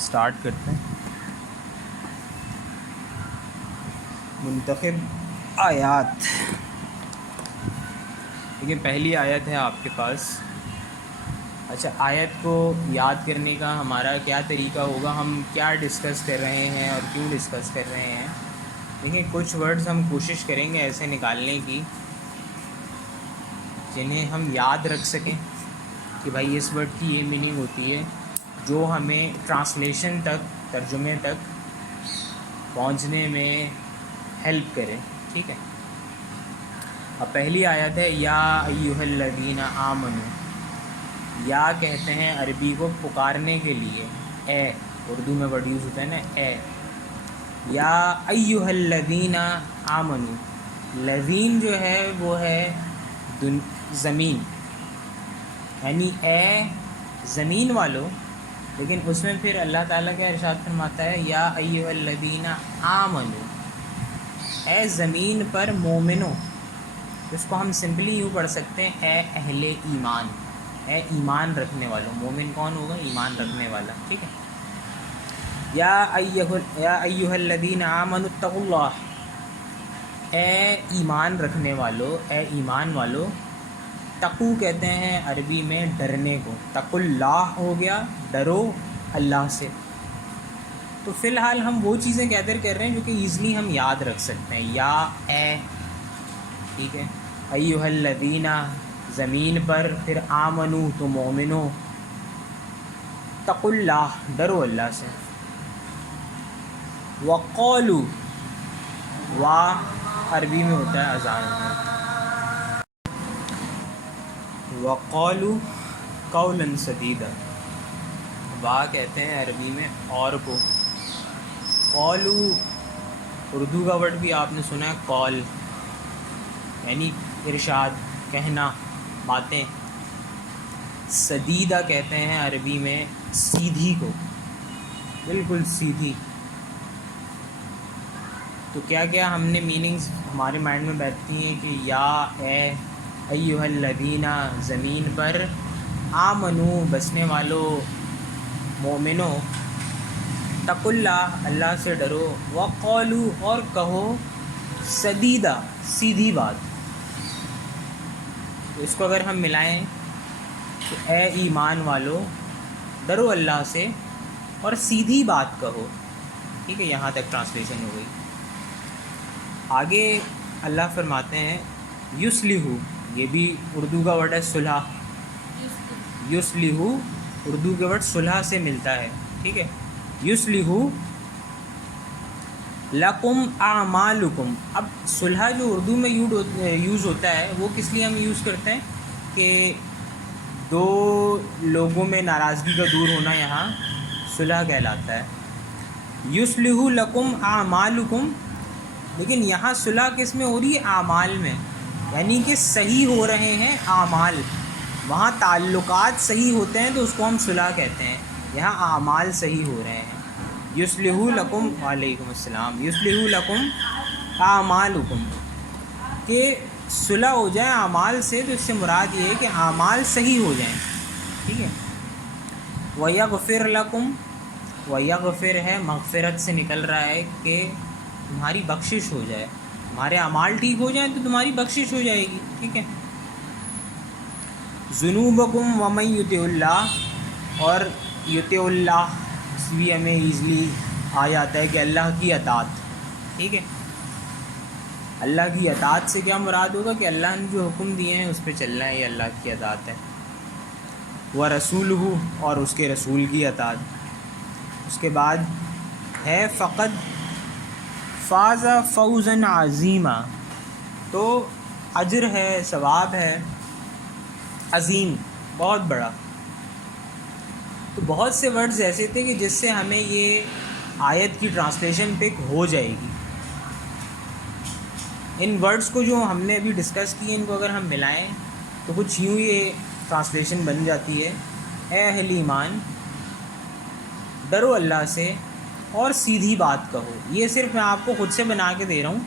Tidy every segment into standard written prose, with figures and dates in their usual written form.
Start کرتے ہیں. منتخب آیات. دیکھیے پہلی آیت ہے آپ کے پاس. اچھا، آیت کو یاد کرنے کا ہمارا کیا طریقہ ہوگا، ہم کیا ڈسکس کر رہے ہیں اور کیوں ڈسکس کر رہے ہیں. دیکھیں کچھ ورڈز ہم کوشش کریں گے ایسے نکالنے کی جنہیں ہم یاد رکھ سکیں کہ بھائی اس ورڈ کی یہ میننگ ہوتی ہے، جو ہمیں ٹرانسلیشن تک، ترجمے تک پہنچنے میں ہیلپ کرے. ٹھیک ہے. اب پہلی آیت ہے یا ایھا الذین آمنو. یا کہتے ہیں عربی کو پکارنے کے لیے، اے. اردو میں ورڈ یوز ہوتا ہے نا اے. یا ایھا الذین آمنو. لذین جو ہے وہ ہے زمین، یعنی اے زمین والو. لیکن اس میں پھر اللہ تعالیٰ کا ارشاد فرماتا ہے یا ایھا الذین آمنو، اے زمین پر مومنو. اس کو ہم سمپلی یوں پڑھ سکتے ہیں اے اہل ایمان، اے ایمان رکھنے والوں. مومن کون ہوگا؟ ایمان رکھنے والا. ٹھیک ہے. یا ایھا الذین آمنوا اتقوا اللہ. اے ایمان رکھنے والو، اے ایمان والو. تقو کہتے ہیں عربی میں ڈرنے کو. تقوا اللہ ہو گیا ڈرو اللہ سے. تو فی الحال ہم وہ چیزیں گیدر کر رہے ہیں جو کہ ایزلی ہم یاد رکھ سکتے ہیں. یا اے. ٹھیک ہے. ایھا الذین زمین پر، پھر آمنو تو مومنو، تقوا اللہ ڈرو اللہ سے. وقالو، وا عربی میں ہوتا ہے اذان میں. وقالو قولا سدیدا. وا کہتے ہیں عربی میں اور کو. قولو اردو کا ورڈ بھی آپ نے سنا ہے قول، یعنی ارشاد، کہنا، باتیں. سدیدہ کہتے ہیں عربی میں سیدھی کو، بالکل سیدھی. تو کیا کیا ہم نے میننگز ہمارے مائنڈ میں بیٹھتی ہیں کہ یا اے ایھا الذین زمین پر، آمنو بسنے والو، مومنو، تقوا اللہ اللہ سے ڈرو، وقولو اور کہو، سدیدہ سیدھی بات. تو اس کو اگر ہم ملائیں تو اے ایمان والو ڈرو اللہ سے اور سیدھی بات کہو. ٹھیک ہے. یہاں تک ٹرانسلیشن ہو گئی. آگے اللہ فرماتے ہیں یصلحو. یہ بھی اردو کا ورڈ ہے صلح. یصلحو اردو کے ورڈ صلح سے ملتا ہے. ٹھیک ہے. یصلحو لکم اعمالکم. اب صلح جو اردو میں یوز ہوتا ہے وہ کس لیے ہم یوز کرتے ہیں کہ دو لوگوں میں ناراضگی کا دور ہونا یہاں صلح کہلاتا ہے. یصلح لکم اعمالکم. لیکن یہاں صلح کس میں ہو رہی ہے؟ اعمال میں، یعنی کہ صحیح ہو رہے ہیں اعمال. وہاں تعلقات صحیح ہوتے ہیں تو اس کو ہم صلح کہتے ہیں. یہاں اعمال صحیح ہو رہے ہیں. یصلح لکم، وعلیکم السلام، یصلح لکم اعمالکم، کہ صلح ہو جائے اعمال سے. تو اس سے مراد یہ ہے کہ اعمال صحیح ہو جائیں. ٹھیک ہے. ویغفر لکم. ویغفر ہے مغفرت سے نکل رہا ہے کہ تمہاری بخشش ہو جائے. تمہارے اعمال ٹھیک ہو جائیں تو تمہاری بخشش ہو جائے گی. ٹھیک ہے. ذنوبکم ومن یطع اللہ. اور یطع اللہ اس بھی ہمیں ایزلی آ جاتا ہے کہ اللہ کی اطاعت. ٹھیک ہے. اللہ کی اطاعت سے کیا مراد ہوگا کہ اللہ نے جو حکم دیے ہیں اس پہ چلنا ہے، یہ اللہ کی اطاعت ہے. ورسولہ، اور اس کے رسول کی اطاعت. اس کے بعد ہے فقد فاز فوزا عظیما. تو اجر ہے، ثواب ہے عظیم، بہت بڑا. تو بہت سے ورڈز ایسے تھے کہ جس سے ہمیں یہ آیت کی ٹرانسلیشن پک ہو جائے گی. ان ورڈز کو جو ہم نے ابھی ڈسکس کیے ان کو اگر ہم ملائیں تو کچھ یوں یہ ٹرانسلیشن بن جاتی ہے. اے اہل ایمان ڈرو اللہ سے اور سیدھی بات کہو. یہ صرف میں آپ کو خود سے بنا کے دے رہا ہوں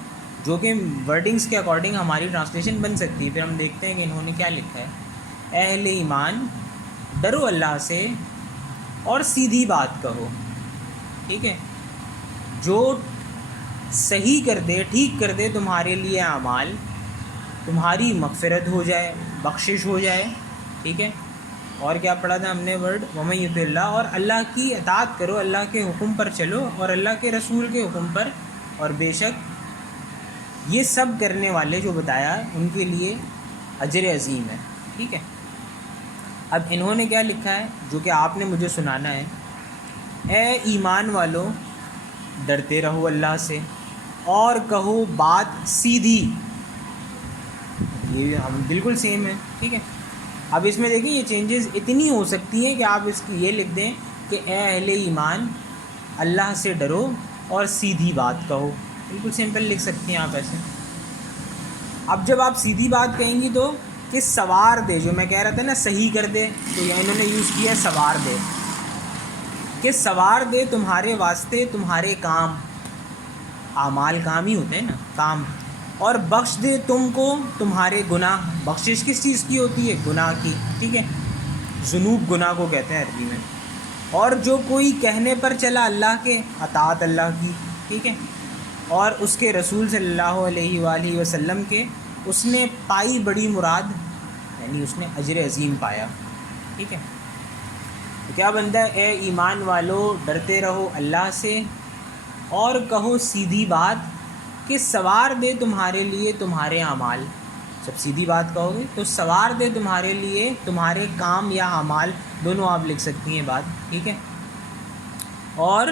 جو کہ ورڈنگز کے اکارڈنگ ہماری ٹرانسلیشن بن سکتی ہے. پھر ہم دیکھتے ہیں کہ انہوں نے کیا لکھا ہے. اے اہل ایمان ڈرو اللہ سے اور سیدھی بات کہو. ٹھیک ہے، جو صحیح کر دے، ٹھیک کر دے تمہارے لیے اعمال، تمہاری مغفرت ہو جائے، بخشش ہو جائے، ٹھیک ہے۔ اور کیا پڑھا تھا ہم نے ورڈ، وَمَن یُطِعِ اللَّهَ، اور اللہ کی اطاعت کرو، اللہ کے حکم پر چلو اور اللہ کے رسول کے حکم پر، اور بے شک یہ سب کرنے والے جو بتایا ان کے لیے اجر عظیم ہے، ٹھیک ہے۔ اب انہوں نے کیا لکھا ہے جو کہ آپ نے مجھے سنانا ہے، اے ایمان والو ڈرتے رہو اللہ سے اور کہو بات سیدھی، یہ ہم بالکل سیم ہے، ٹھیک ہے۔ اب اس میں دیکھیں یہ چینجز اتنی ہو سکتی ہیں کہ آپ اس کی یہ لکھ دیں کہ اے اہل ایمان اللہ سے ڈرو اور سیدھی بات کہو، بالکل سمپل لکھ سکتی ہیں آپ ایسے۔ اب جب آپ سیدھی بات کہیں گی تو کہ سوار دے، جو میں کہہ رہا تھا نا صحیح کر دے، تو یہ انہوں نے یوز کیا سوار دے، کہ سوار دے تمہارے واسطے تمہارے کام، اعمال کام ہی ہوتے ہیں نا، کام، اور بخش دے تم کو تمہارے گناہ۔ بخشش کس چیز کی ہوتی ہے؟ گناہ کی، ٹھیک ہے، ذنوب گناہ کو کہتے ہیں عربی میں۔ اور جو کوئی کہنے پر چلا اللہ کے، اطاعت اللہ کی، ٹھیک ہے، اور اس کے رسول صلی اللہ علیہ وآلہ وسلم کے، اس نے پائی بڑی مراد، یعنی اس نے اجر عظیم پایا، ٹھیک ہے۔ تو کیا بندہ اے ایمان والو ڈرتے رہو اللہ سے اور کہو سیدھی بات، کہ سوار دے تمہارے لیے تمہارے اعمال، جب سیدھی بات کہو گے تو سوار دے تمہارے لیے تمہارے کام یا اعمال، دونوں آپ لکھ سکتی ہیں بات، ٹھیک ہے، اور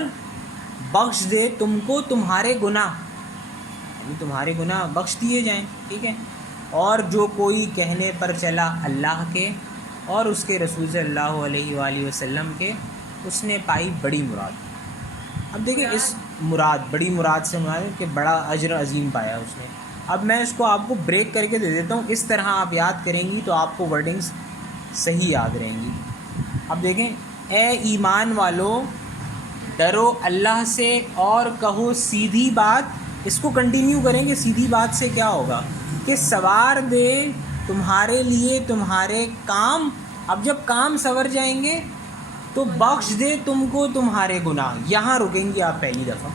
بخش دے تم کو تمہارے گناہ، یعنی تمہارے گناہ بخش دیے جائیں، ٹھیک ہے۔ اور جو کوئی کہنے پر چلا اللہ کے اور اس کے رسول صلی اللہ علیہ وآلہ وسلم کے، اس نے پائی بڑی مراد۔ اب دیکھیں اس مراد، بڑی مراد سے مراد ہے کہ بڑا اجر عظیم پایا اس نے۔ اب میں اس کو آپ کو بریک کر کے دے دیتا ہوں، اس طرح آپ یاد کریں گی تو آپ کو ورڈنگز صحیح یاد رہیں گی۔ اب دیکھیں، اے ایمان والو ڈرو اللہ سے اور کہو سیدھی بات، اس کو کنٹینیو کریں گے، سیدھی بات سے کیا ہوگا کہ سوار دے تمہارے لیے تمہارے کام، اب جب کام سور جائیں گے تو بخش دے تم کو تمہارے گناہ۔ یہاں رکیں گی آپ پہلی دفعہ،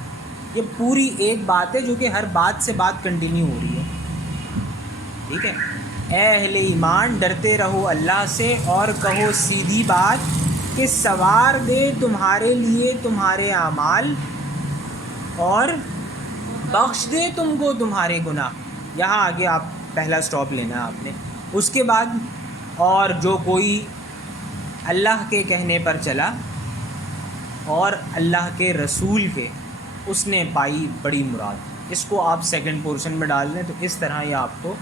یہ پوری ایک بات ہے جو کہ ہر بات سے بات کنٹینیو ہو رہی ہے، ٹھیک ہے۔ اے اہل ایمان ڈرتے رہو اللہ سے اور کہو سیدھی بات، کہ سوار دے تمہارے لیے تمہارے اعمال اور بخش دے تم کو تمہارے گناہ۔ یہاں آگے آپ پہلا سٹاپ لینا ہے آپ نے۔ اس کے بعد اور جو کوئی اللہ کے کہنے پر چلا اور اللہ کے رسول کے، اس نے پائی بڑی مراد۔ اس کو آپ سیکنڈ پورشن میں ڈال دیں تو اس طرح یہ آپ کو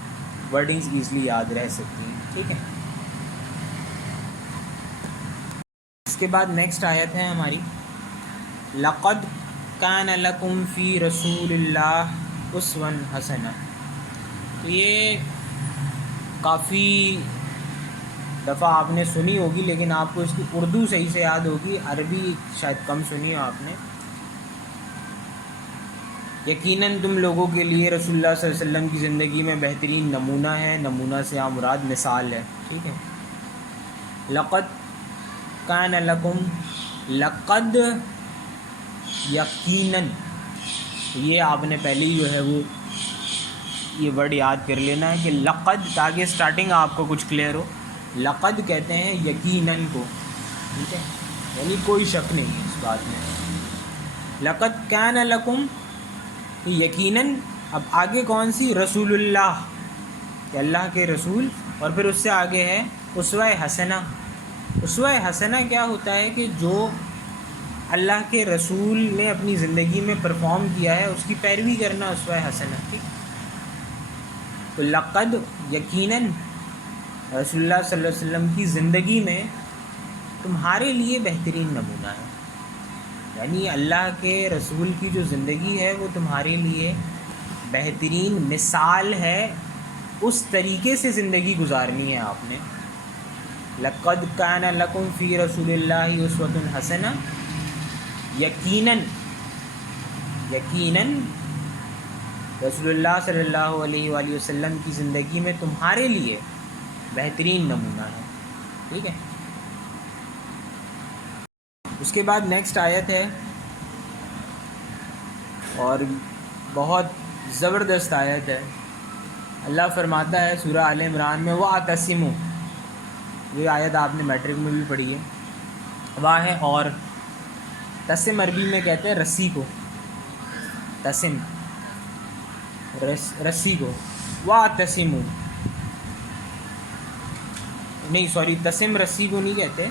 ورڈنگز ایزلی یاد رہ سکتی ہیں، ٹھیک ہے۔ اس کے بعد نیکسٹ آیت ہے ہماری، لَقَدْ كَانَ لَكُمْ فِي رَسُولِ اللَّهِ أُسْوَةٌ حَسَنَةٌ۔ تو یہ کافی دفعہ آپ نے سنی ہوگی، لیکن آپ کو اس کی اردو صحیح سے یاد ہوگی، عربی شاید کم سنی ہو آپ نے۔ یقیناً تم لوگوں کے لیے رسول اللہ صلی اللہ علیہ وسلم کی زندگی میں بہترین نمونہ ہے، نمونہ سے مراد مثال ہے، ٹھیک ہے۔ لقد کان لکم، لقد یقیناً، یہ آپ نے پہلے ہی جو ہے وہ یہ ورڈ یاد کر لینا ہے کہ لقد، تاکہ اسٹارٹنگ آپ کو کچھ کلیئر ہو۔ لقد کہتے ہیں یقیناً کو، ٹھیک ہے، یعنی کوئی شک نہیں ہے اس بات میں۔ لقد کان لکم، یقیناً، اب آگے کون سی؟ رسول اللہ، کہ اللہ کے رسول، اور پھر اس سے آگے ہے اسوہ حسنہ۔ اسوہ حسنہ کیا ہوتا ہے کہ جو اللہ کے رسول نے اپنی زندگی میں پرفارم کیا ہے اس کی پیروی کرنا اسوہ حسنہ، ٹھیک۔ تو لقد، یقیناً، رسول اللہ صلی اللہ علیہ وسلم کی زندگی میں تمہارے لیے بہترین نمونہ ہے، یعنی اللہ کے رسول کی جو زندگی ہے وہ تمہارے لیے بہترین مثال ہے، اس طریقے سے زندگی گزارنی ہے آپ نے۔ لقد کان لکم فی رسول اللہ اسوۃ حسنہ، یقیناً، یقیناً رسول اللہ صلی اللہ علیہ وآلہ وسلم کی زندگی میں تمہارے لیے بہترین نمونہ ہے، ٹھیک ہے۔ اس کے بعد نیکسٹ آیت ہے اور بہت زبردست آیت ہے. اللہ فرماتا ہے سورہ آل عمران میں وَاعْتَصِمُوا، یہ آیت آپ نے میٹرک میں بھی پڑھی ہے. واہ ہے اور، تسم عربی میں کہتے ہیں رسی کو، تسم رسی کو. وَاعْتَصِمُوا، نہیں سوری، تسم رسی کو نہیں کہتے،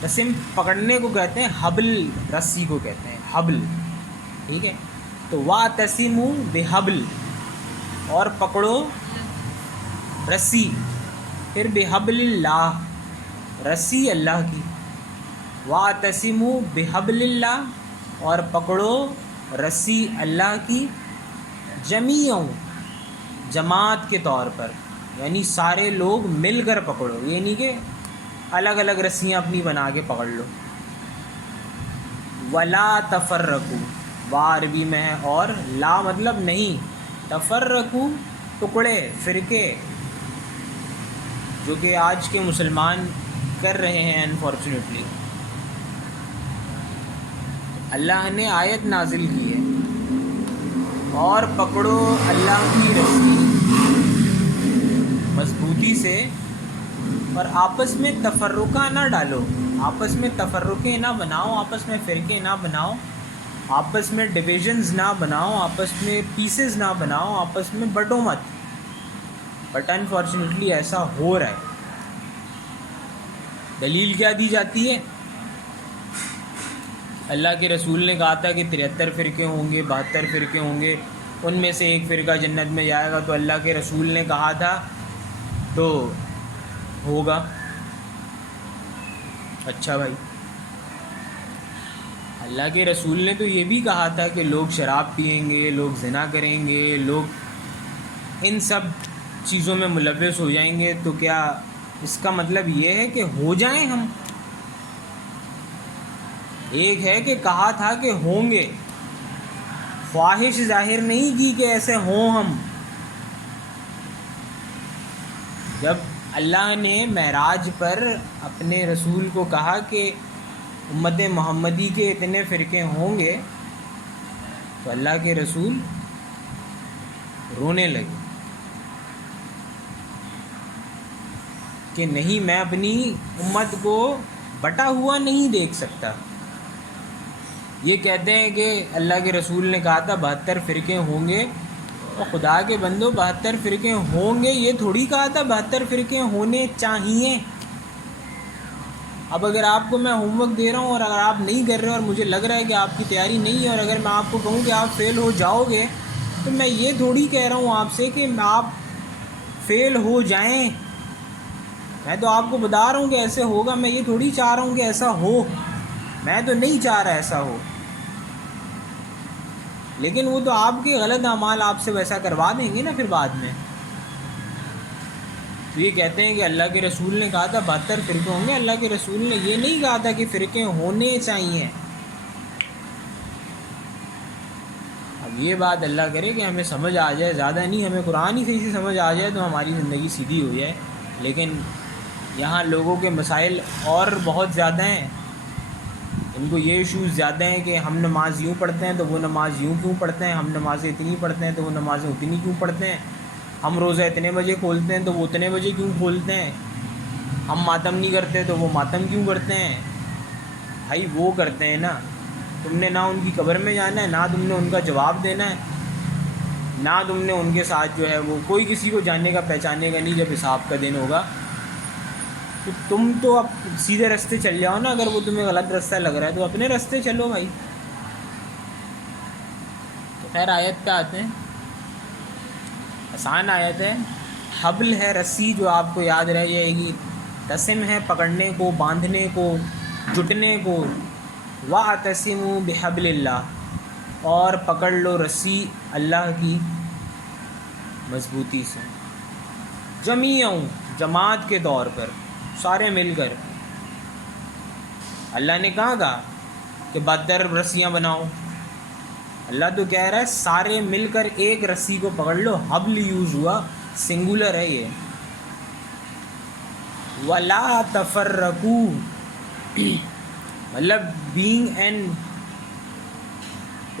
تسم پکڑنے کو کہتے ہیں، حبل رسی کو کہتے ہیں، حبل. ٹھیک ہے، تو وَاعْتَصِمُوا بِحَبْل، اور پکڑو رسی، پھر بِحَبْلِ اللہ، رسی اللہ کی. وَاعْتَصِمُوا بِحَبْلِ اللہ، اور پکڑو رسی اللہ کی. جمیعاً، جماعت کے طور پر، یعنی سارے لوگ مل کر پکڑو، یہ نہیں کہ الگ الگ رسیاں اپنی بنا کے پکڑ لو. وَلَا تَفَرَّقُوا، وا عربی میں ہے اور، لا مطلب نہیں، تفرقو ٹکڑے، فرقے، جو کہ آج کے مسلمان کر رہے ہیں انفارچونیٹلی. اللہ نے آیت نازل کی ہے، اور پکڑو اللہ کی رسی مضبوطی سے، اور آپس میں تفرقہ نہ ڈالو، آپس میں تفرقے نہ بناؤ، آپس میں فرقے نہ بناؤ، آپس میں ڈویژنز نہ بناؤ، آپس میں پیسز نہ بناؤ، آپس میں بٹو مت. بٹ انفارچونیٹلی ایسا ہو رہا ہے. دلیل کیا دی جاتی ہے؟ اللہ کے رسول نے کہا تھا کہ 73 فرقے ہوں گے، 72 فرقے ہوں گے، ان میں سے ایک فرقہ جنت میں جائے گا. تو اللہ کے رسول نے کہا تھا تو ہوگا. اچھا بھائی، اللہ کے رسول نے تو یہ بھی کہا تھا کہ لوگ شراب پئیں گے، لوگ زنا کریں گے، لوگ ان سب چیزوں میں ملوث ہو جائیں گے. تو کیا اس کا مطلب یہ ہے کہ ہو جائیں ہم؟ ایک ہے کہ کہا تھا کہ ہوں گے، خواہش ظاہر نہیں کی کہ ایسے ہوں ہم. جب اللہ نے معراج پر اپنے رسول کو کہا کہ امت محمدی کے اتنے فرقے ہوں گے، تو اللہ کے رسول رونے لگے کہ نہیں، میں اپنی امت کو بٹا ہوا نہیں دیکھ سکتا. یہ کہتے ہیں کہ اللہ کے رسول نے کہا تھا 72 فرقے ہوں گے، اور خدا کے بندو 72 فرقے ہوں گے یہ تھوڑی کہا تھا 72 فرقے ہونے چاہیے. اب اگر آپ کو میں ہوم ورک دے رہا ہوں اور اگر آپ نہیں کر رہے اور مجھے لگ رہا ہے کہ آپ کی تیاری نہیں ہے، اور اگر میں آپ کو کہوں کہ آپ فیل ہو جاؤ گے، تو میں یہ تھوڑی کہہ رہا ہوں آپ سے کہ آپ فیل ہو جائیں. میں تو آپ کو بتا رہا ہوں کہ ایسے ہوگا، میں یہ تھوڑی چاہ رہا ہوں کہ ایسا ہو، میں تو نہیں چاہ رہا ایسا ہو. لیکن وہ تو آپ کے غلط اعمال آپ سے ویسا کروا دیں گے نا پھر بعد میں. تو یہ کہتے ہیں کہ اللہ کے رسول نے کہا تھا 72 فرقے ہوں گے، اللہ کے رسول نے یہ نہیں کہا تھا کہ فرقے ہونے چاہیے. اب یہ بات اللہ کرے کہ ہمیں سمجھ آ جائے، زیادہ نہیں، ہمیں قرآن ہی صحیح سے سمجھ آ جائے تو ہماری زندگی سیدھی ہو جائے. لیکن یہاں لوگوں کے مسائل اور بہت زیادہ ہیں. ان کو یہ ایشوز زیادہ ہیں کہ ہم نماز یوں پڑھتے ہیں تو وہ نماز یوں کیوں پڑھتے ہیں، ہم نمازیں اتنی پڑھتے ہیں تو وہ نمازیں اتنی کیوں پڑھتے ہیں، ہم روزہ اتنے بجے کھولتے ہیں تو وہ اتنے بجے کیوں کھولتے ہیں، ہم ماتم نہیں کرتے تو وہ ماتم کیوں کرتے ہیں. بھائی وہ کرتے ہیں نا، تم نے نہ ان کی قبر میں جانا ہے، نہ تم نے ان کا جواب دینا ہے، نہ تم نے ان کے ساتھ جو ہے وہ کوئی کسی کو جاننے کا پہچاننے کا نہیں جب حساب کا دن ہوگا. تو تم تو اب سیدھے راستے چل جاؤ نا. اگر وہ تمہیں غلط راستہ لگ رہا ہے تو اپنے راستے چلو بھائی. تو خیر آیت پہ آتے ہیں. آسان آیت ہے. حبل ہے رسی، جو آپ کو یاد رہ جائے گی. تسم ہے پکڑنے کو، باندھنے کو، جٹنے کو. وَاعْتَصِمُوا بِحَبْلِ اللَّهِ، اور پکڑ لو رسی اللہ کی مضبوطی سے. جمیعاً، جماعت کے طور پر، سارے مل کر. اللہ نے کہا کہ 72 رسیاں بناؤ. اللہ تو کہہ رہا ہے سارے مل کر ایک رسی کو پکڑ لو. حبل یوز ہوا، سنگولر ہے یہ. وَلَا تَفَرَّقُوا، مطلب بینگ این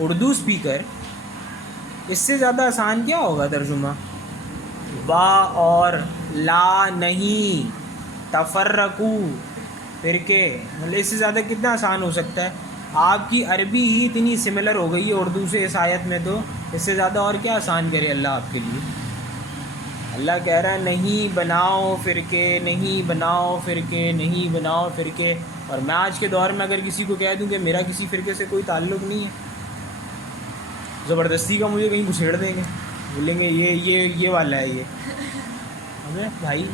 اردو اسپیکر، اس سے زیادہ آسان کیا ہوگا ترجمہ؟ وا اور لا نہیں، تفرقو فرقے، مطلب اس سے زیادہ کتنا آسان ہو سکتا ہے؟ آپ کی عربی ہی اتنی سملر ہو گئی ہے اردو سے اس آیت میں، تو اس سے زیادہ اور کیا آسان کرے اللہ آپ کے لیے؟ اللہ کہہ رہا ہے نہیں بناؤ فرقے، نہیں بناؤ فرقے، نہیں بناؤ فرقے. اور میں آج کے دور میں اگر کسی کو کہہ دوں کہ میرا کسی فرقے سے کوئی تعلق نہیں ہے، زبردستی کا مجھے کہیں گھسیڑ دیں گے، بولیں گے یہ والا ہے یہ. ابے بھائی،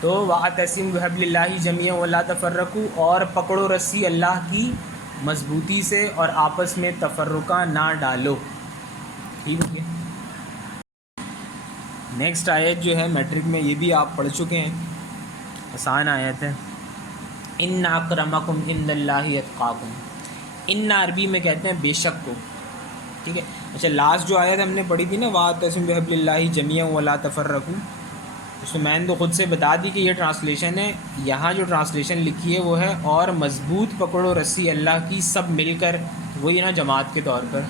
تو وَاعْتَصِمُوا بِحَبْلِ اللَّهِ جَمِيعًا وَلَا تَفَرَّقُوا، اور پکڑو رسی اللہ کی مضبوطی سے اور آپس میں تفرقہ نہ ڈالو. ٹھیک ہے. نیکسٹ آیت جو ہے میٹرک میں یہ بھی آپ پڑھ چکے ہیں، آسان آیت ہے. ان اکرمکم عند اللہ اتقاکم. ان عربی میں کہتے ہیں بے شک کو. ٹھیک ہے. اچھا، لاسٹ جو آیت ہم نے پڑھی تھی نا، واعتصموا بحبل اللہ جميعا ولا تفرقوا، اس میں نے تو خود سے بتا دی کہ یہ ٹرانسلیشن ہے. یہاں جو ٹرانسلیشن لکھی ہے وہ ہے اور مضبوط پکڑو رسی اللہ کی سب مل کر، وہی نا جماعت کے طور پر.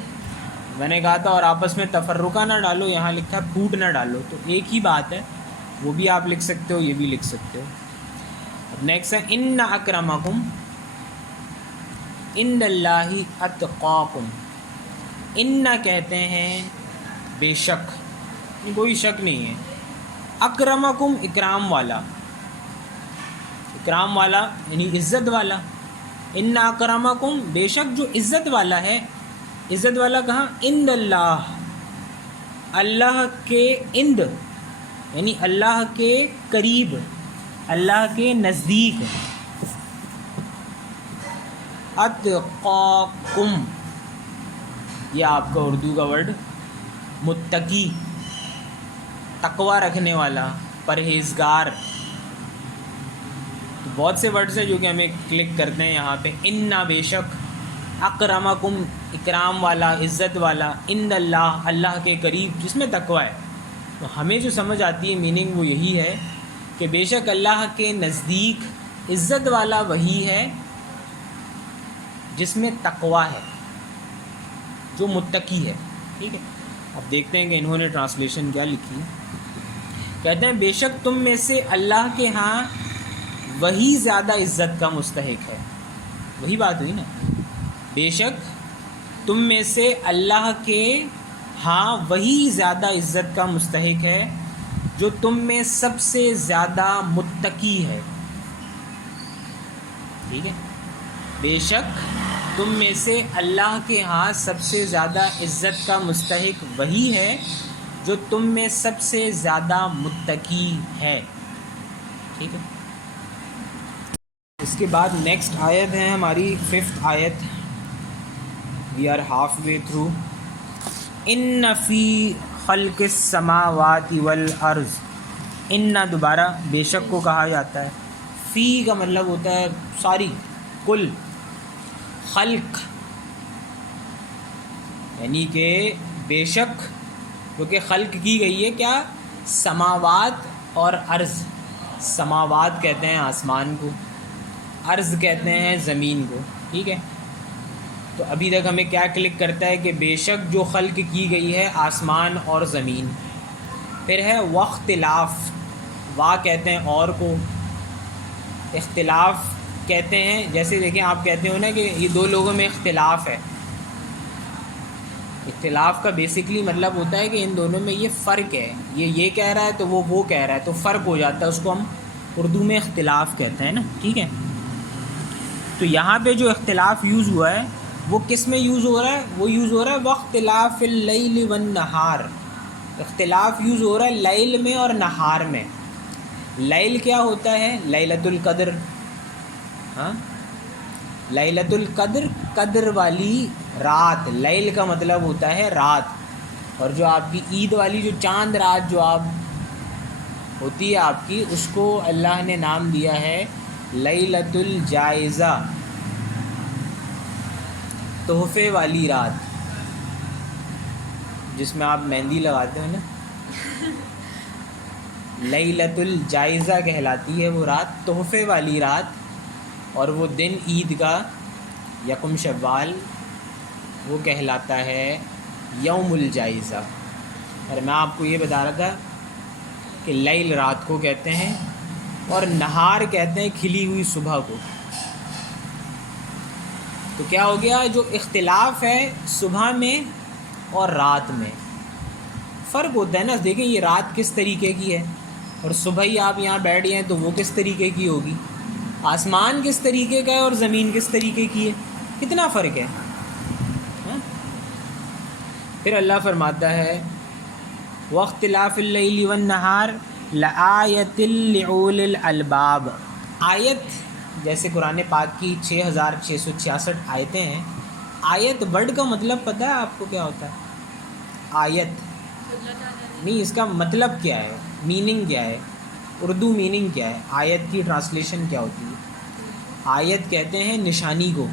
میں نے کہا تھا اور آپس میں تفرقہ نہ ڈالو، یہاں لکھا ہے پھوٹ نہ ڈالو، تو ایک ہی بات ہے، وہ بھی آپ لکھ سکتے ہو، یہ بھی لکھ سکتے ہو. اب نیکسٹ ہے ان اکرمکم عند اللہ اتقاکم. ان کہتے ہیں بے شک، کوئی شک نہیں ہے. اکرمکم اکرام والا، اکرام والا یعنی عزت والا. ان اکرمکم بے شک جو عزت والا ہے. عزت والا کہاں؟ عند اللہ، اللہ کے عند یعنی اللہ کے قریب، اللہ کے نزدیک. اتقاکم یہ آپ کا اردو کا ورڈ، متقی، تقوی رکھنے والا، پرہیزگار. تو بہت سے ورڈز ہیں جو کہ ہمیں کلک کرتے ہیں یہاں پہ. انا بے شک، اکرمکم اکرام والا، عزت والا، عند اللہ اللہ کے قریب جس میں تقوی ہے. تو ہمیں جو سمجھ آتی ہے میننگ وہ یہی ہے کہ بے شک اللہ کے نزدیک عزت والا وہی ہے جس میں تقوی ہے، جو متقی ہے. ٹھیک ہے. اب دیکھتے ہیں کہ انہوں نے ٹرانسلیشن کیا لکھی ہے. کہتے ہیں بے شک تم میں سے اللہ کے ہاں وہی زیادہ عزت کا مستحق ہے. وہی بات ہوئی نا، بے شک تم میں سے اللہ کے ہاں وہی زیادہ عزت کا مستحق ہے جو تم میں سب سے زیادہ متقی ہے. ٹھیک ہے. بے شک تم میں سے اللہ کے ہاں سب سے زیادہ عزت کا مستحق وہی ہے جو تم میں سب سے زیادہ متقی ہے. ٹھیک ہے. اس کے بعد نیکسٹ آیت ہے ہماری 5th آیت. We are halfway through. ان فی خلق السماوات والارض. ان دوبارہ بے شک کو کہا جاتا ہے. فی کا مطلب ہوتا ہے ساری، کل. خلق یعنی کہ بے شک جو کہ خلق کی گئی ہے کیا؟ سماوات اور ارض. سماوات کہتے ہیں آسمان کو، ارض کہتے ہیں زمین کو. ٹھیک ہے. تو ابھی تک ہمیں کیا کلک کرتا ہے کہ بے شک جو خلق کی گئی ہے آسمان اور زمین. پھر ہے واختلاف. وا کہتے ہیں اور کو، اختلاف کہتے ہیں جیسے دیکھیں آپ کہتے ہو نا کہ یہ دو لوگوں میں اختلاف ہے. اختلاف کا بیسکلی مطلب ہوتا ہے کہ ان دونوں میں یہ فرق ہے، یہ کہہ رہا ہے تو وہ کہہ رہا ہے، تو فرق ہو جاتا ہے. اس کو ہم اردو میں اختلاف کہتے ہیں نا. ٹھیک ہے. تو یہاں پہ جو اختلاف یوز ہوا ہے وہ کس میں یوز ہو رہا ہے؟ وہ یوز ہو رہا ہے واختلاف اللیل والنہار. اختلاف یوز ہو رہا ہے لیل میں اور نہار میں. لیل کیا ہوتا ہے؟ لیلۃ القدر. ہاں، لیلۃ القدر قدر والی رات. لیل کا مطلب ہوتا ہے رات. اور جو آپ کی عید والی جو چاند رات جو آپ ہوتی ہے آپ کی، اس کو اللہ نے نام دیا ہے لیلۃ الجائزہ، تحفے والی رات، جس میں آپ مہندی لگاتے ہو نا. لیلۃ الجائزہ کہلاتی ہے وہ رات، تحفے والی رات. اور وہ دن عید کا یکم شوال وہ کہلاتا ہے یوم الجائزہ. اور میں آپ کو یہ بتا رہا تھا کہ لیل رات کو کہتے ہیں اور نہار کہتے ہیں کھلی ہوئی صبح کو. تو کیا ہو گیا، جو اختلاف ہے صبح میں اور رات میں فرق ہوتا ہے نا. دیکھیں یہ رات کس طریقے کی ہے اور صبح ہی آپ یہاں بیٹھ گئے ہیں تو وہ کس طریقے کی ہوگی. آسمان کس طریقے کا ہے اور زمین کس طریقے کی ہے، کتنا فرق ہے. پھر اللہ فرماتا ہے واختلاف اللیل والنہار لآیۃ لأولی الالباب. آیت جیسے قرآن پاک کی 6666 آیتیں ہیں. آیت ورڈ کا مطلب پتہ ہے آپ کو کیا ہوتا ہے؟ آیت نہیں، اس کا مطلب کیا ہے، میننگ کیا ہے، اردو میننگ کیا ہے. آیت کی ٹرانسلیشن کیا ہوتی ہے؟ آیت کہتے ہیں نشانی کو.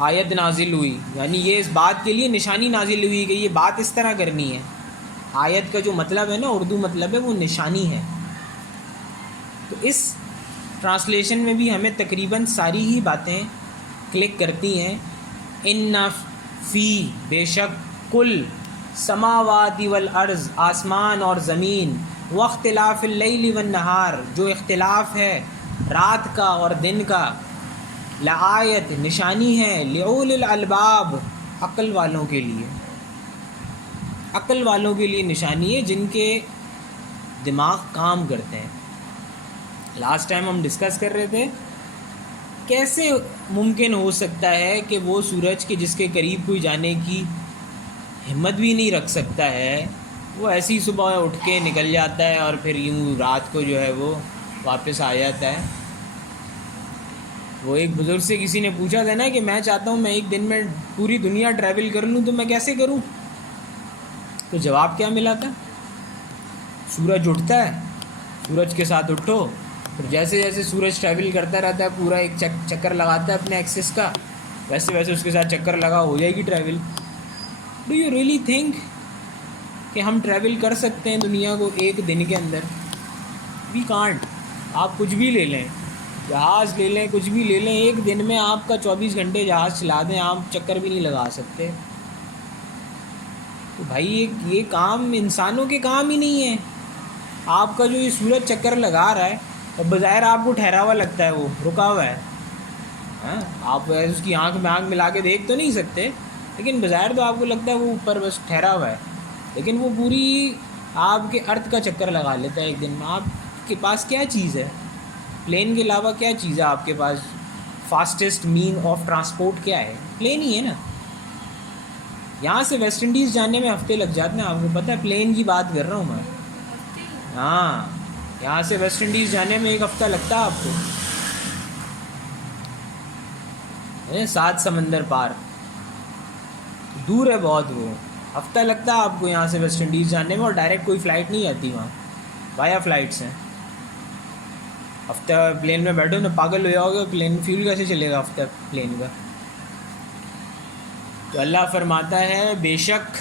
آیت نازل ہوئی یعنی یہ اس بات کے لیے نشانی نازل ہوئی کہ یہ بات اس طرح کرنی ہے. آیت کا جو مطلب ہے نا، اردو مطلب ہے وہ نشانی ہے. تو اس ٹرانسلیشن میں بھی ہمیں تقریباً ساری ہی باتیں کلک کرتی ہیں. ان فی بے شک، کل سماوات والارض آسمان اور زمین، واختلاف اللیل والنہار جو اختلاف ہے رات کا اور دن کا، لآیت نشانی ہے، لأولی الالباب عقل والوں کے لیے. عقل والوں کے لیے نشانی ہے جن کے دماغ کام کرتے ہیں. لاسٹ ٹائم ہم ڈسکس کر رہے تھے کیسے ممکن ہو سکتا ہے کہ وہ سورج کے جس کے قریب کوئی جانے کی ہمت بھی نہیں رکھ سکتا ہے، وہ ایسی صبح اٹھ کے نکل جاتا ہے اور پھر یوں رات کو جو ہے وہ واپس آ جاتا ہے. وہ ایک بزرگ سے کسی نے پوچھا تھا نا کہ میں چاہتا ہوں میں ایک دن میں پوری دنیا ٹریول کر لوں تو میں کیسے کروں؟ تو جواب کیا ملا تھا؟ سورج اٹھتا ہے، سورج کے ساتھ اٹھو، پھر جیسے جیسے سورج ٹریول کرتا رہتا ہے پورا ایک چکر لگاتا ہے اپنے ایکسس کا، ویسے ویسے اس کے ساتھ چکر لگا ہو جائے گی travel. Do you really think کہ ہم ٹریول کر سکتے ہیں دنیا کو ایک دن کے اندر؟ We can't. آپ کچھ بھی لے لیں، جہاز لے لیں، کچھ بھی لے لیں، ایک دن میں آپ کا 24 گھنٹے جہاز چلا دیں، آپ چکر بھی نہیں لگا سکتے. تو بھائی یہ کام انسانوں کے کام ہی نہیں ہے. آپ کا جو یہ سورج چکر لگا رہا ہے اور بظاہر آپ کو ٹھہرا ہوا لگتا ہے، وہ رکا ہوا ہے، آپ اس کی آنکھ میں آنکھ ملا کے دیکھ تو نہیں سکتے، لیکن بظاہر تو آپ کو لگتا ہے وہ اوپر بس ٹھہرا ہوا ہے، لیکن وہ پوری آپ کے ارتھ کا چکر لگا لیتا ہے ایک دن میں. آپ کے پاس کیا چیز ہے؟ پلین کے علاوہ کیا چیز ہے آپ کے پاس؟ فاسٹسٹ مین آف ٹرانسپورٹ کیا ہے؟ پلین ہی ہے نا. یہاں سے ویسٹ انڈیز جانے میں ہفتے لگ جاتے ہیں، آپ کو پتہ ہے، پلین کی بات کر رہا ہوں میں. ہاں، یہاں سے ویسٹ انڈیز جانے میں 1 ہفتہ لگتا ہے آپ کو. 7 سمندر پار دور ہے بہت، وہ ہفتہ لگتا ہے آپ کو یہاں سے ویسٹ انڈیز جانے میں، اور ڈائریکٹ کوئی فلائٹ نہیں آتی وہاں، وایا فلائٹس ہیں. ہفتہ پلین میں بیٹھو نا پاگل ہو جاؤ گے، پلین فیول کیسے چلے گا ہفتہ پلین کا. تو اللہ فرماتا ہے بے شک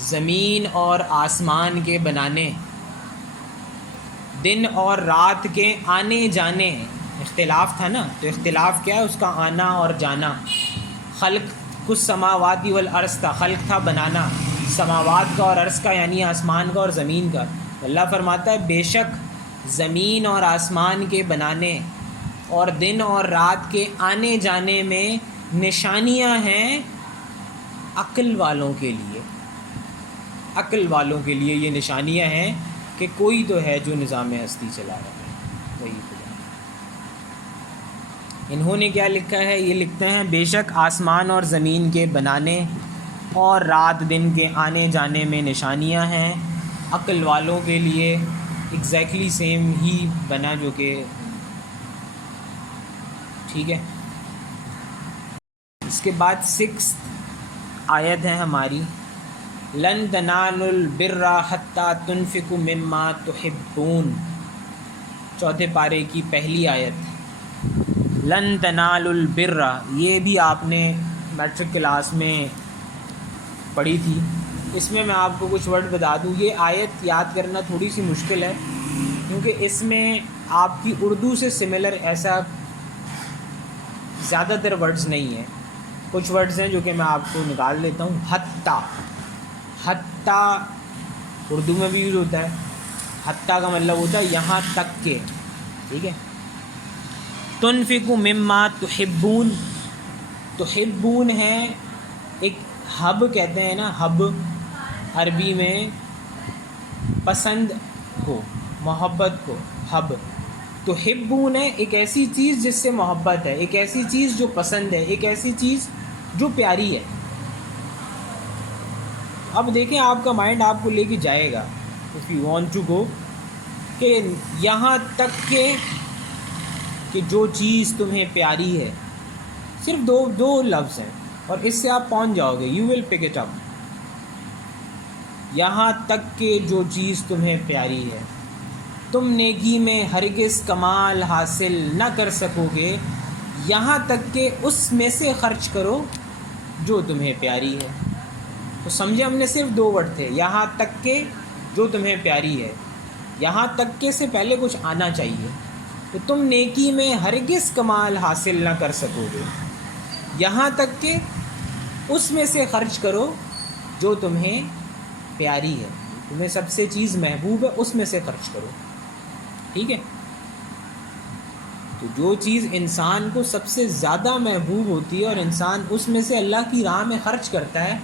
زمین اور آسمان کے بنانے، دن اور رات کے آنے جانے. اختلاف تھا نا، تو اختلاف کیا ہے؟ اس کا آنا اور جانا. خلق کچھ سماواتی والارض تھا، خلق تھا بنانا سماوات کا اور عرض کا یعنی آسمان کا اور زمین کا. اللہ فرماتا ہے بے شک زمین اور آسمان کے بنانے اور دن اور رات کے آنے جانے میں نشانیاں ہیں عقل والوں کے لیے. عقل والوں کے لیے یہ نشانیاں ہیں کہ کوئی تو ہے جو نظام ہستی چلا رہا ہے، وہی خدا. انہوں نے کیا لکھا ہے؟ یہ لکھتے ہیں بے شک آسمان اور زمین کے بنانے اور رات دن کے آنے جانے میں نشانیاں ہیں عقل والوں کے لیے. ایگزیکٹلی سیم ہی بنا جو کہ ٹھیک ہے. اس کے بعد 6 آیت ہے ہماری، لن تنالوا البر حتی تنفقوا مما تحبون، 4 پارے کی پہلی آیت. لن تنالوا البر، یہ بھی آپ نے میٹرک کلاس میں پڑھی تھی. اس میں آپ کو کچھ ورڈ بتا دوں. یہ آیت یاد کرنا تھوڑی سی مشکل ہے کیونکہ اس میں آپ کی اردو سے سملر ایسا زیادہ تر ورڈز نہیں ہیں. کچھ ورڈز ہیں جو کہ میں آپ کو نکال لیتا ہوں. حتیٰ، حتیٰ اردو میں بھی یوز ہوتا ہے. حتیٰ کا مطلب ہوتا ہے یہاں تک کہ. ٹھیک ہے. تنفقوا مما تحبون، تحبون ہے ایک حب کہتے ہیں نا، حب عربی میں پسند کو، محبت کو حب. تحبون ہے ایک ایسی چیز جس سے محبت ہے، ایک ایسی چیز جو پسند ہے، ایک ایسی چیز جو پیاری ہے. اب دیکھیں آپ کا مائنڈ آپ کو لے کے جائے گا if you want to go, کہ یہاں تک کہ جو چیز تمہیں پیاری ہے. صرف دو لفظ ہیں اور اس سے آپ پہنچ جاؤ گے. You will pick it up. یہاں تک کہ جو چیز تمہیں پیاری ہے، تم نیکی میں ہرگز کمال حاصل نہ کر سکو گے یہاں تک کہ اس میں سے خرچ کرو جو تمہیں پیاری ہے. تو سمجھے ہم نے صرف 2 ورڈ تھے. یہاں تک کہ جو تمہیں پیاری ہے، یہاں تک کہ سے پہلے کچھ آنا چاہیے. تو تم نیکی میں ہرگز کمال حاصل نہ کر سکو گے یہاں تک کہ اس میں سے خرچ کرو جو تمہیں پیاری ہے. تمہیں سب سے چیز محبوب ہے اس میں سے خرچ کرو. ٹھیک ہے. تو جو چیز انسان کو سب سے زیادہ محبوب ہوتی ہے اور انسان اس میں سے اللہ کی راہ میں خرچ کرتا ہے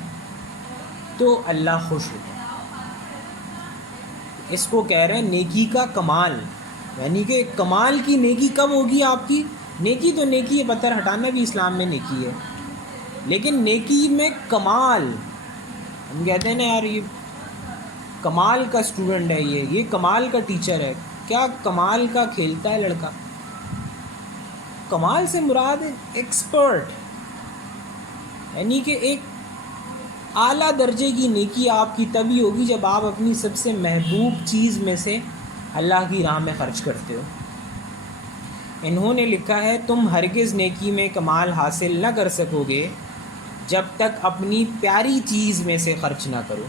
تو اللہ خوش ہوتا ہے. اس کو کہہ رہے ہیں نیکی کا کمال. یعنی کہ کمال کی نیکی کب ہوگی آپ کی؟ نیکی تو نیکی ہے، پتھر ہٹانا بھی اسلام میں نیکی ہے، لیکن نیکی میں کمال. ہم کہتے ہیں نا یار یہ کمال کا اسٹوڈنٹ ہے، یہ کمال کا ٹیچر ہے. کیا کمال کا کھیلتا ہے لڑکا؟ کمال سے مراد ہے ایکسپرٹ، یعنی کہ ایک اعلیٰ درجے کی نیکی آپ کی تبھی ہوگی جب آپ اپنی سب سے محبوب چیز میں سے اللہ کی راہ میں خرچ کرتے ہو. انہوں نے لکھا ہے تم ہرگز نیکی میں کمال حاصل نہ کر سکو گے جب تک اپنی پیاری چیز میں سے خرچ نہ کرو.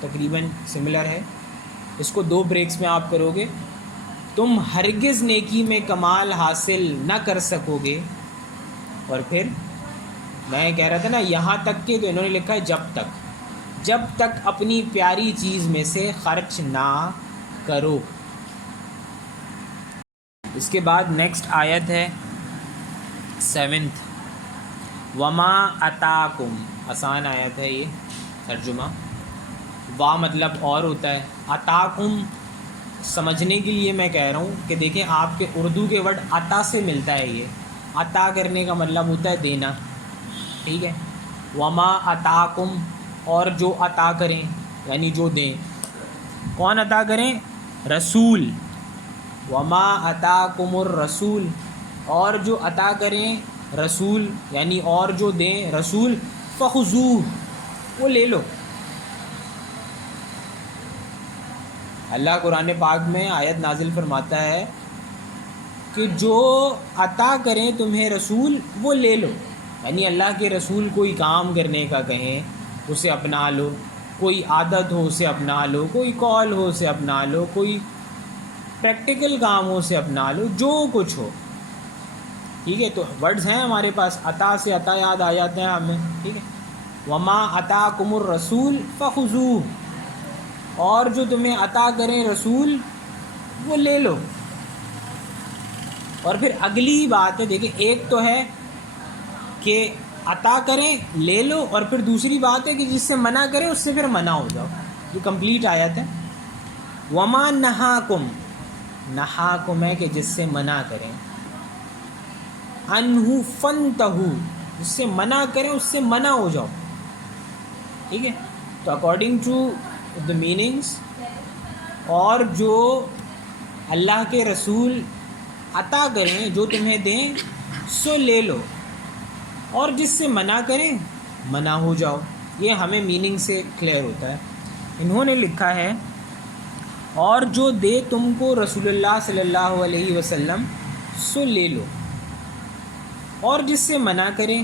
تقریباً سملر ہے. اس کو 2 بریکس میں آپ کرو گے. تم ہرگز نیکی میں کمال حاصل نہ کر سکو گے، اور پھر میں کہہ رہا تھا نا یہاں تک کہ، تو انہوں نے لکھا ہے جب تک اپنی پیاری چیز میں سے خرچ نہ کرو. اس کے بعد نیکسٹ آیت ہے 7th. وما اتاکم، آسان آیت ہے یہ ترجمہ. وا مطلب اور ہوتا ہے، اتاکم سمجھنے کے لیے میں کہہ رہا ہوں کہ دیکھیں آپ کے اردو کے ورڈ عطا سے ملتا ہے. یہ عطا کرنے کا مطلب ہوتا ہے دینا. ٹھیک ہے. وما اتاکم، اور جو عطا کریں یعنی جو دیں. کون عطا کریں؟ رسول. وما اتاکم الرسول، اور جو عطا کریں رسول یعنی اور جو دیں رسول، فخذوہ، وہ لے لو. اللہ قرآن پاک میں آیت نازل فرماتا ہے کہ جو عطا کریں تمہیں رسول وہ لے لو. یعنی اللہ کے رسول کوئی کام کرنے کا کہیں اسے اپنا لو، کوئی عادت ہو اسے اپنا لو، کوئی قول ہو اسے اپنا لو، کوئی پریکٹیکل کام ہو اسے اپنا لو، جو کچھ ہو. ٹھیک ہے. تو ورڈز ہیں ہمارے پاس، عطا سے عطا یاد آ جاتے ہیں ہمیں. ٹھیک ہے. وما اتاکم الرسول فخذوہ، اور جو تمہیں عطا کریں رسول وہ لے لو. اور پھر اگلی بات ہے، دیکھیں ایک تو ہے کہ عطا کریں لے لو، اور پھر دوسری بات ہے کہ جس سے منع کریں اس سے پھر منع ہو جاؤ. یہ کمپلیٹ آیت ہے. وما نہاکم، نہاکم ہے کہ جس سے منع کریں، انہو فنتہو، جس سے منع کریں اس سے منع ہو جاؤ. ٹھیک ہے. تو اکارڈنگ ٹو دا میننگس، اور جو اللہ کے رسول عطا کریں جو تمہیں دیں سو لے لو، اور جس سے منع کریں منع ہو جاؤ. یہ ہمیں میننگ سے کلیئر ہوتا ہے. انہوں نے لکھا ہے اور جو دے تم کو رسول اللہ صلی اللہ علیہ وسلم سو لے لو، اور جس سے منع کریں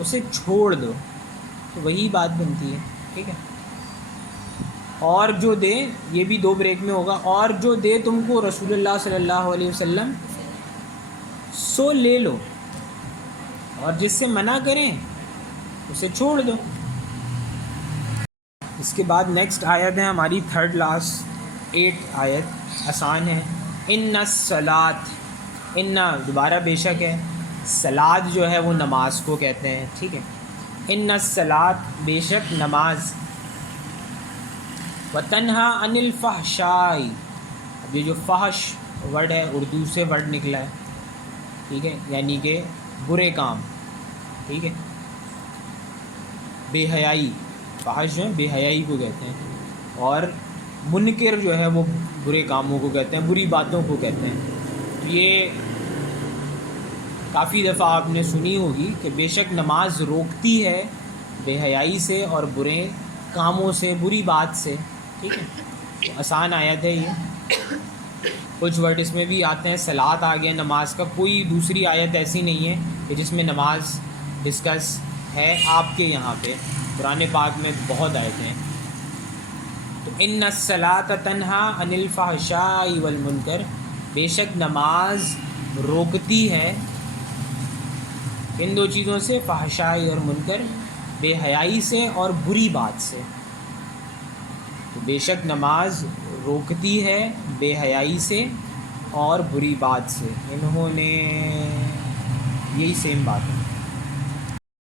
اسے چھوڑ دو. تو وہی بات بنتی ہے. ٹھیک ہے. اور جو دے، یہ بھی 2 بریک میں ہوگا، اور جو دے تم کو رسول اللہ صلی اللہ علیہ وسلم سو لے لو، اور جس سے منع کریں اسے چھوڑ دو۔ اس کے بعد نیکسٹ آیت ہے ہماری 3rd لاسٹ 8 آیت، آسان ہے۔ ان الصلاۃ، ان دوبارہ بے شک ہے، صلاۃ جو ہے وہ نماز کو کہتے ہیں، ٹھیک ہے۔ ان الصلاۃ، بے شک نماز، وتنہا عن الفحشاء، اب یہ جو فحش ورڈ ہے اردو سے ورڈ نکلا ہے، ٹھیک ہے، یعنی کہ برے کام، ٹھیک ہے، بے حیائی، فحش جو ہے بے حیائی کو کہتے ہیں، اور منکر جو ہے وہ برے کاموں کو کہتے ہیں، بری باتوں کو کہتے ہیں۔ یہ کافی دفعہ آپ نے سنی ہوگی کہ بے شک نماز روکتی ہے بے حیائی سے اور برے کاموں سے، بری بات سے، ٹھیک ہے۔ تو آسان آیت ہے یہ، کچھ ورڈ اس میں بھی آتے ہیں، صلاۃ آ گیا نماز کا، کوئی دوسری آیت ایسی نہیں ہے کہ جس میں نماز ڈسکس ہے آپ کے یہاں پہ، قرآن پاک میں بہت آیتیں ہیں۔ تو ان الصلاۃ تنہا عن الفحشاء والمنکر، بے شک نماز روکتی ہے ان 2 چیزوں سے، فحشاء اور منکر، بے حیائی سے اور بری بات سے۔ تو بے شک نماز روکتی ہے بے حیائی سے اور بری بات سے، انہوں نے یہی سیم بات ہے۔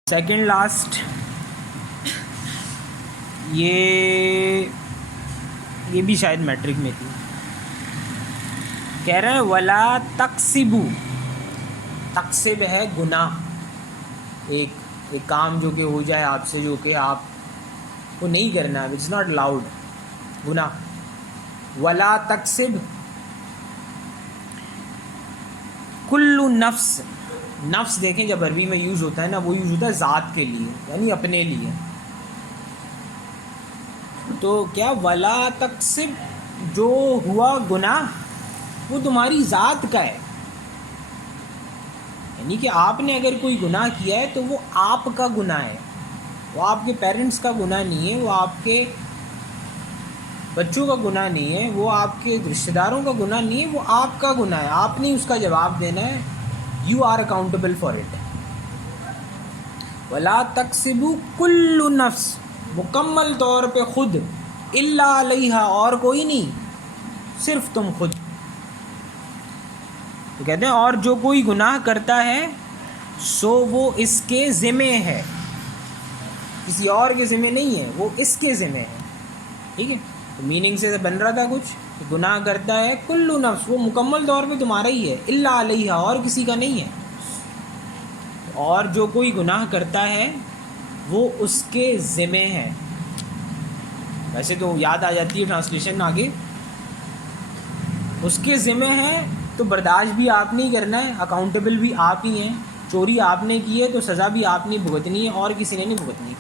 2nd لاسٹ، یہ بھی شاید میٹرک میں تھی، کہہ رہے ہیں ولا تقسبو، تقسب ہے گناہ، ایک کام جو کہ ہو جائے آپ سے جو کہ آپ کو نہیں کرنا، اٹس ناٹ لاؤڈ، گناہ۔ ولا تقسب کل نفس، نفس دیکھیں جب عربی میں یوز ہوتا ہے نا، وہ یوز ہوتا ہے ذات کے لیے، یعنی اپنے لیے۔ تو کیا ولا تقسب جو ہوا گناہ وہ تمہاری ذات کا ہے، یعنی کہ آپ نے اگر کوئی گناہ کیا ہے تو وہ آپ کا گناہ ہے، وہ آپ کے پیرنٹس کا گناہ نہیں ہے، وہ آپ کے بچوں کا گناہ نہیں ہے، وہ آپ کے رشتہ داروں کا گناہ نہیں ہے، وہ آپ کا گناہ ہے، آپ نے اس کا جواب دینا ہے، you are accountable for it. ولا تقسب کل نفس، مکمل طور پہ خود، الا علیہا، اور کوئی نہیں، صرف تم خود۔ تو کہتے ہیں اور جو کوئی گناہ کرتا ہے سو وہ اس کے ذمے ہے، کسی اور کے ذمے نہیں ہے، وہ اس کے ذمے ہے، ٹھیک ہے۔ تو میننگ سے بن رہا تھا کچھ، گناہ کرتا ہے کل نفس، وہ مکمل طور پہ تمہارا ہی ہے، الا علیہا، اور کسی کا نہیں ہے، اور جو کوئی گناہ کرتا ہے وہ اس کے ذمے ہے۔ ویسے تو یاد آ جاتی ہے ٹرانسلیشن آگے، اس کے ذمے ہے تو برداشت بھی آپ نے ہی کرنا ہے، اکاؤنٹیبل بھی آپ ہی ہیں، چوری آپ نے کی ہے تو سزا بھی آپ نے بھگتنی ہے، اور کسی نے نہیں بھگتنی۔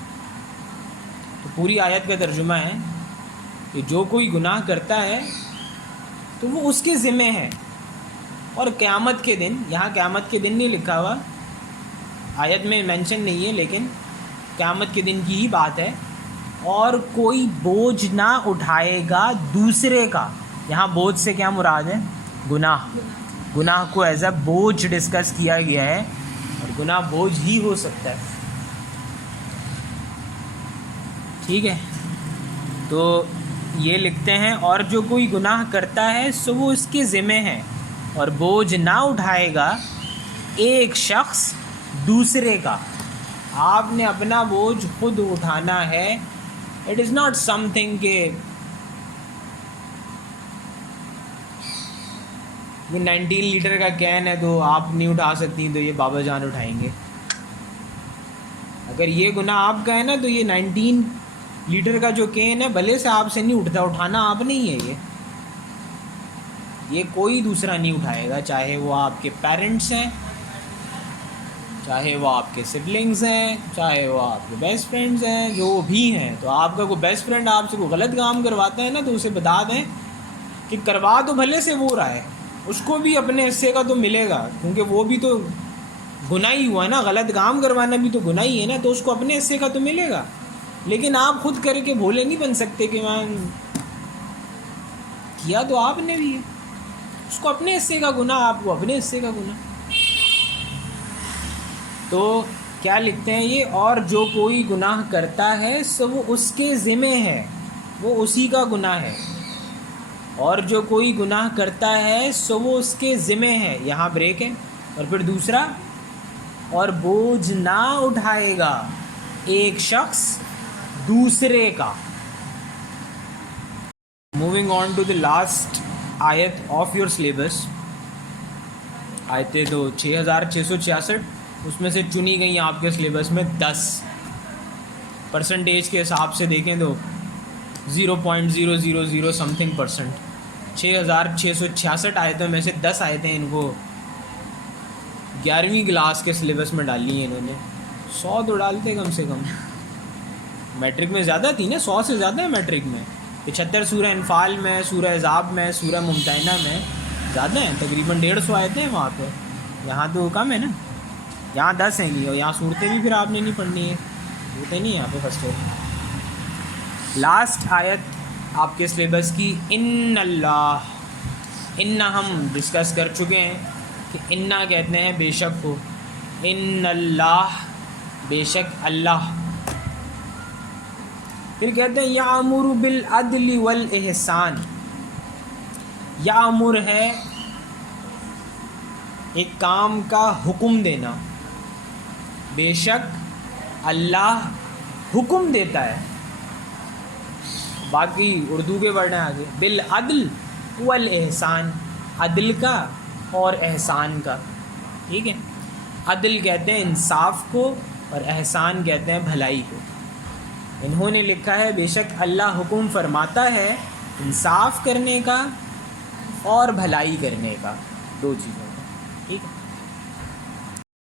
تو پوری آیت کا ترجمہ ہے کہ جو کوئی گناہ کرتا ہے تو وہ اس کے ذمے ہے، اور قیامت کے دن، یہاں قیامت کے دن نہیں لکھا ہوا، آیت میں مینشن نہیں ہے، لیکن قیامت کے دن کی ہی بات ہے، اور کوئی بوجھ نہ اٹھائے گا دوسرے کا۔ یہاں بوجھ سے کیا مراد ہے؟ گناہ، گناہ کو ایز اے بوجھ ڈسکس کیا گیا ہے، اور گناہ بوجھ ہی ہو سکتا ہے، ٹھیک ہے۔ تو یہ لکھتے ہیں اور جو کوئی گناہ کرتا ہے سو وہ اس کے ذمے ہے، اور بوجھ نہ اٹھائے گا ایک شخص دوسرے کا۔ آپ نے اپنا بوجھ خود اٹھانا ہے، it is not some thing کہ یہ 19 لیٹر کا کین ہے تو آپ نہیں اٹھا سکتی تو یہ بابا جان اٹھائیں گے۔ اگر یہ گناہ آپ کا ہے نا تو یہ 19 لیٹر کا جو کین ہے بھلے سے آپ سے نہیں اٹھتا، اٹھانا آپ نہیں ہے، یہ کوئی دوسرا نہیں اٹھائے گا، چاہے وہ آپ کے پیرنٹس ہیں، چاہے وہ آپ کے سبلنگز ہیں، چاہے وہ آپ کے بیسٹ فرینڈز ہیں، جو بھی ہیں۔ تو آپ کا کوئی بیسٹ فرینڈ آپ سے کوئی غلط کام کرواتا ہے نا تو اسے بتا دیں کہ کروا تو بھلے سے وہ رہا ہے، اس کو بھی اپنے حصے کا تو ملے گا، کیونکہ وہ بھی تو گناہ ہی ہوا ہے نا، غلط کام کروانا بھی تو گناہ ہی ہے نا، تو اس کو اپنے حصے کا تو ملے گا۔ لیکن آپ خود کر کے بھولے نہیں بن سکتے کہ میں کیا تو آپ نے بھی ہے. اس کو اپنے حصے کا گناہ, آپ کو اپنے حصے کا گناہ. تو کیا لکھتے ہیں یہ, اور جو کوئی گناہ کرتا ہے سو وہ اس کے ذمہ ہے, وہ اسی کا گناہ ہے. اور جو کوئی گناہ کرتا ہے سو وہ اس کے ذمہ ہے, یہاں بریک ہے. اور پھر دوسرا, اور بوجھ نہ اٹھائے گا ایک شخص دوسرے کا. Moving on to the last آیت آف یور سلیبس, آیتیں تو 6666, اس میں سے چنی گئی آپ کے سلیبس میں 10. پرسنٹیج کے حساب سے دیکھیں تو 0.000 سم تھنگ %. 6666 آیتوں میں سے 10 آیتیں ان کو 11ویں کلاس کے سلیبس میں ڈالی ہیں انہوں نے. 100 تو ڈالتے کم سے کم. میٹرک میں زیادہ تھی نا, 100 سے زیادہ ہے میٹرک میں. 75 سورہ انفال میں, سورہ احزاب میں, سورہ ممتحنہ میں زیادہ ہیں, تقریباً 150 آیتیں ہیں وہاں پہ. یہاں تو کم ہے نا, یہاں 10 ہیں گی, اور یہاں صورتیں بھی پھر آپ نے نہیں پڑھنی ہے, صورتیں نہیں یہاں پہ فرسٹ ایئر. لاسٹ آیت آپ کے سلیبس کی ان اللہ. ان ہم ڈسکس کر چکے ہیں کہ انا کہتے ہیں بے شک کو, ان اللہ بے شک اللہ. پھر کہتے ہیں یامر بالعدل والاحسان. یامر ہے ایک کام کا حکم دینا, بے شک اللہ حکم دیتا ہے. باقی اردو کے ورڈ ہیں آگے, بالعدل والاحسان, عدل کا اور احسان کا. ٹھیک ہے, عدل کہتے ہیں انصاف کو, اور احسان کہتے ہیں بھلائی کو. انہوں نے لکھا ہے بے شک اللہ حکم فرماتا ہے انصاف کرنے کا اور بھلائی کرنے کا, 2 چیزوں کا. ٹھیک ہے.